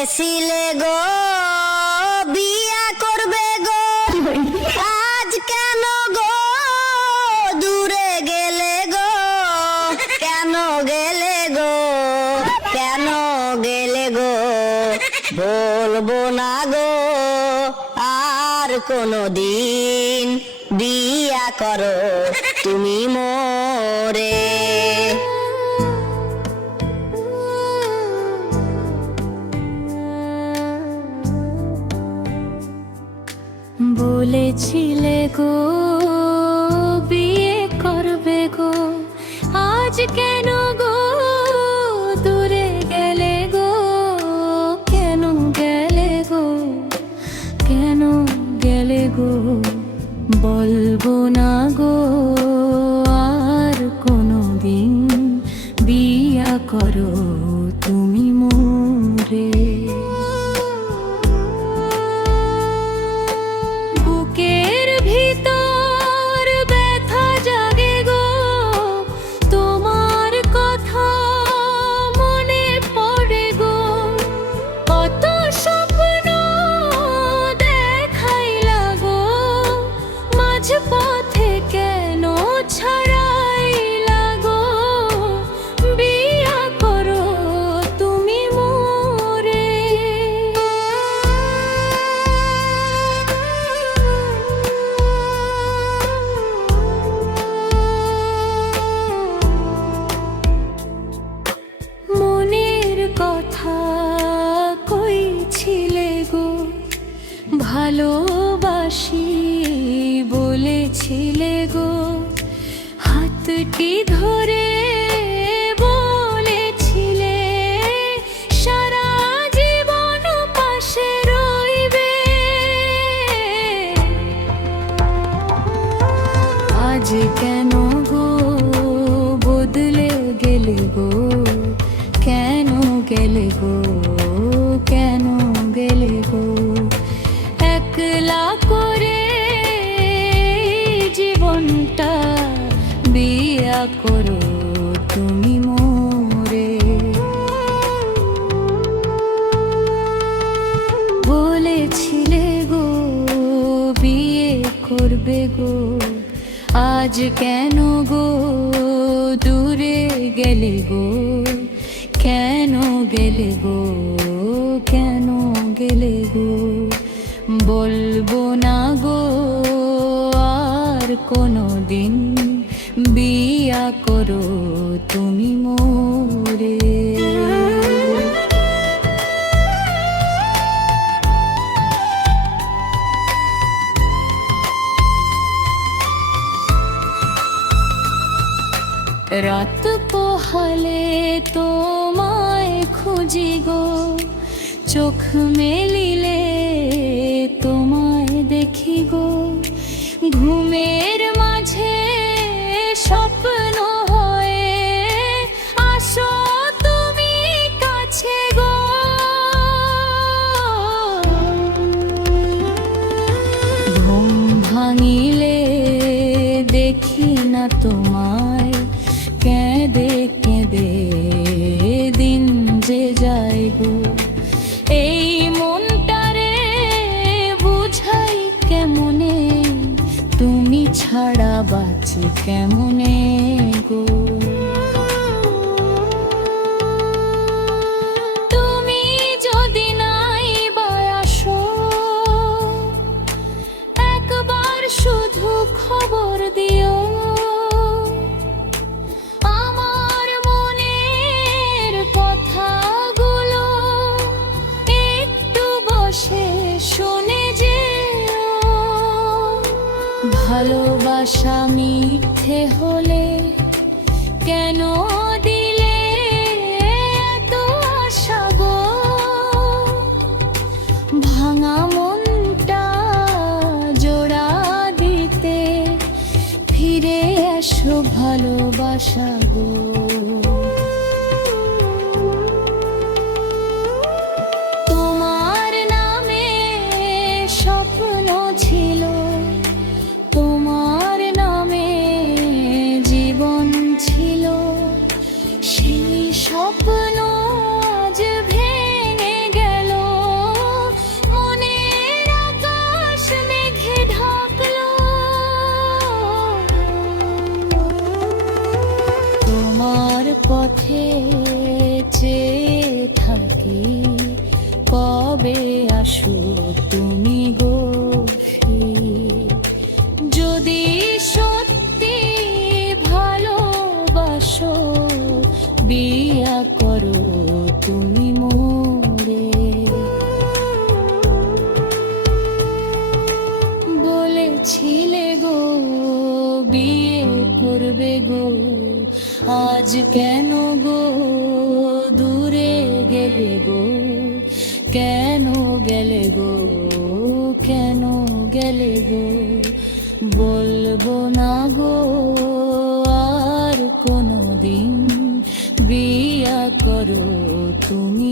বলেছিলে গো বিয়া করবে গো, আজ কেন গো দূরে গেলে গো, কেন গেলে গো, কেন গেলে গো, বলবো না গো আর কোনদিন, বিয়া করো তুমি মোরে। বলেছিলে গো বিয়ে করবে গো, আজ কেন গো দূরে গেলে গো, কেন গেলে গো, কেন গেলে গো, বলবো না গো আর কোনদিন, বিয়া করো তুমি মোরে। বুকের ভিতর ব্যথা জাগে গো, তোমার কথা মনে পড়ে গো, কত স্বপ্ন দেখাইলা গো, মাঝ পথে কেন ছাড়াইলা গো, বিয়া করো তুমি মোরে। মনের কথা কইছিলে গো, ভালোবাসি বলেছিলে গো, হাতটি ধরে বলেছিলে সারা জীবন পাশে রইবে, আজ কেন গো বদলে গেলে গো, কেন গেলে গো, কেন গেলে গো, একলা করে জীবনটা, বিয়া করো তুমি মোরে। বলেছিলে গো বিয়ে করবে গো, আজ কেন গো দূরে গেলে গো, কেন গেলে গো, কেন গেলে গো, বলবো না গো আর কোনদিন, বিয়া করো তুমি মোরে। রাত পোহালে তোমায় খুঁজি গো, চোখ মেলিলে তোমায় দেখি গো, ঘুমের মাঝে স্বপ্ন হয়ে আসো তুমি কাছে গো, ঘুম ভাঙিলে দেখি না তোমায়, কেঁদে কেঁদে দিন যে যায় গো, এই মনটারে বুঝাই কেমনে, তুমি ছাড়া বাঁচি কেমনে গো। তুমি যদি নাই আসো, একবার শুধু খবর দিও, আমার মনের কথাগুলো একটু বসে শুনে যেও, ভালোবাসা মিথ্যে হলে কেন দিলে এত আশা গো, ভাঙা মনটা জোড়া দিতে ফিরে এসো ভালোবাসা গো। তোমার নামে স্বপ্ন ছিল, তোমার নামে জীবন ছিল, সেই স্বপ্ন আজ ভেঙে গেল, থাকি, কবে আসো তুমি গো ফির। যদি সত্যি ভালোবাসো বিয়া করো তুমি মোরে। বলেছিলে গো বিয়ে করবে গো, আজ কেন গো দূরে গেলে গো, কেন গেলে গো, কেন গেলে গো। বলবো না গো আর কোনোদিন, বিয়া করো তুমি